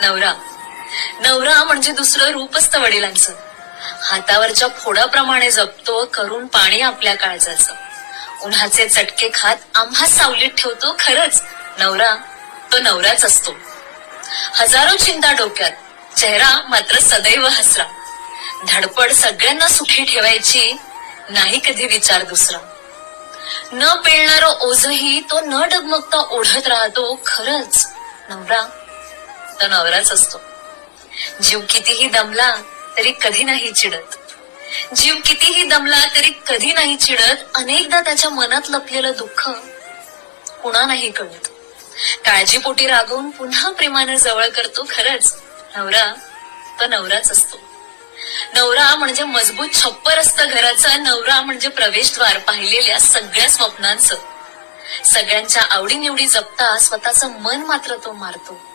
नवरा नवरा म्हणजे दुसरं रूप असतं वडिलांचं. हातावरच्या फोडाप्रमाणे जपतो करून पाणी आपल्या काळजाचं. उन्हाचे चटके खात आम्हा सावलीत ठेवतो. खरंच नवरा तो नवराच असतो. हजारो चिंता डोक्यात, चेहरा मात्र सदैव हसरा. धडपड सगळ्यांना सुखी ठेवायची, नाही कधी विचार दुसरा. न पेलणारं ओझही तो न डगमगता ओढत राहतो. खरंच नवरा तो नवराच असतो. जीव कितीही दमला तरी कधी नाही चिडत. जीव कितीही दमला तरी कधी नाही चिडत. अनेकदा त्याच्या मनात लपलेलं दुःख कुणा नाही कळत. काळजीपोटी रागवून पुन्हा प्रेमानं जवळ करतो. खरंच नवरा तो नवराच असतो. नवरा म्हणजे मजबूत छप्पर असतं घराचं. नवरा म्हणजे प्रवेशद्वार पाहिलेल्या सगळ्या स्वप्नांचं. सगळ्यांच्या आवडीनिवडी जपता स्वतःचं मन मात्र तो मारतो.